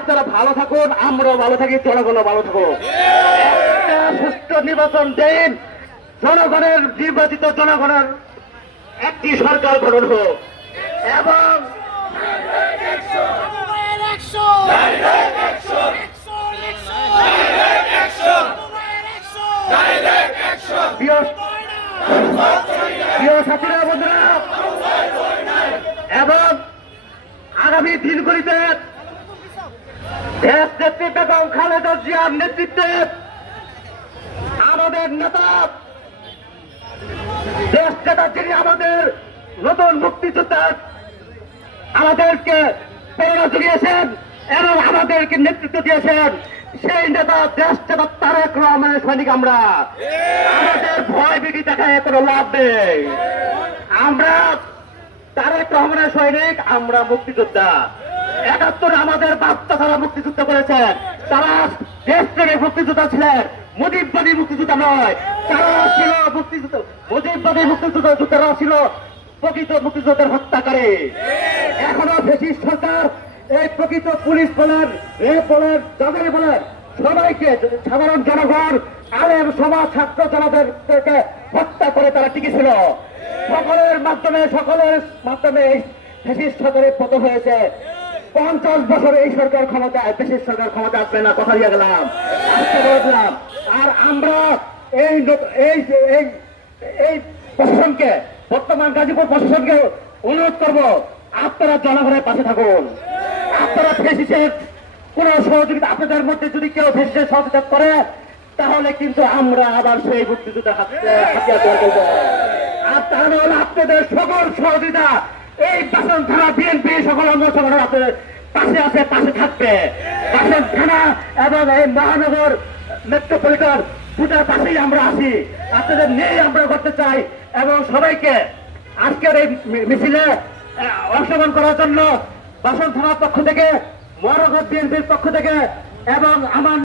আপনারা ভালো থাকুন, আমরাও ভালো থাকি, জনগণও ভালো থাকুক। একটা সুষ্ঠু নির্বাচন দিন, জনগণের নির্বাচিত জনগণের একটি সরকার গঠন হোক এবং প্রিয় ছাত্রীরা বন্ধুরা, এবং আগামী দিনগুলিতে দেশ নেত্রী বেগম খালেদা জিয়ার নেতৃত্বে আমাদের নেতা, দেশ নেতা যিনি আমাদের নতুন মুক্তিযোদ্ধা আমাদেরকে প্রেরণা জুগিয়েছেন এবং আমাদেরকে নেতৃত্ব দিয়েছেন, সেই নেতা দেশ নেতা তারেক রহমানের সৈনিক আমরা। আমাদের ভয় ভীতি দেখায় কোনো লাভ নেই। আমরা তারেক রহমানের সৈনিক, আমরা মুক্তিযোদ্ধা। ৭১ আমাদের বাপ্তা তারা মুক্তিযুদ্ধ করেছেন, তারা দেশ প্রেমী মুক্তিযোদ্ধা ছিলেন, মুজিববাদী মুক্তিযোদ্ধা নয়। তারা ছিল মুক্তিযুদ্ধ, মুজিববাদী মুক্তিযোদ্ধারা ছিল প্রকৃত মুক্তিযোদ্ধার হত্যাকারী। এখনো ব্রিটিশ সরকার এই প্রকৃত পুলিশ বলেন, রেপ বলেন, যাদের বলেন, সবাইকে সাধারণ জনগণ, আলেম সমাজ, ছাত্র জনতাদেরকে হত্যা করে তারা টিকেছিল। সকলের মাধ্যমে এই ব্রিটিশ সরকারের পতন হয়েছে। ৫০ বছর এই সরকার ক্ষমতায়, ব্রিটিশ সরকার ক্ষমতা আসবে না, কথা দিয়ে গেলাম, আজকে বললাম। আর আমরা এই প্রশাসনকে, বর্তমান গাজীপুর প্রশাসনকে অনুরোধ করব, আপনারা জনগণের পাশে থাকুন। আপনারা ফেসিসের কোন সহযোগিতা, আপনাদের মধ্যে যদি কেউ ফেসিসের সহযোগিতা করে, তাহলে কিন্তু আমরা আবার সেই মুক্তিযুদ্ধের হাতিয়ার তৈরি করব। আর তাহলে হলো আপনাদের সকল সহযোগিতা, এই বাসন থানা, বিএনপি সকল অঙ্গ সংগঠন আপনাদের পাশে আছে, পাশে থাকবে। বাসন থানা এবং এই মহানগর মেট্রোপলিটন দুটার পাশেই আমরা আছি, আপনাদের নিয়েই আমরা করতে চাই। এবং সবাইকে আজকের এই মিছিলে অংশগ্রহণ করার জন্য বাসন থানার পক্ষ থেকে, মহানগর বিএনপির পক্ষ থেকে এবং আমার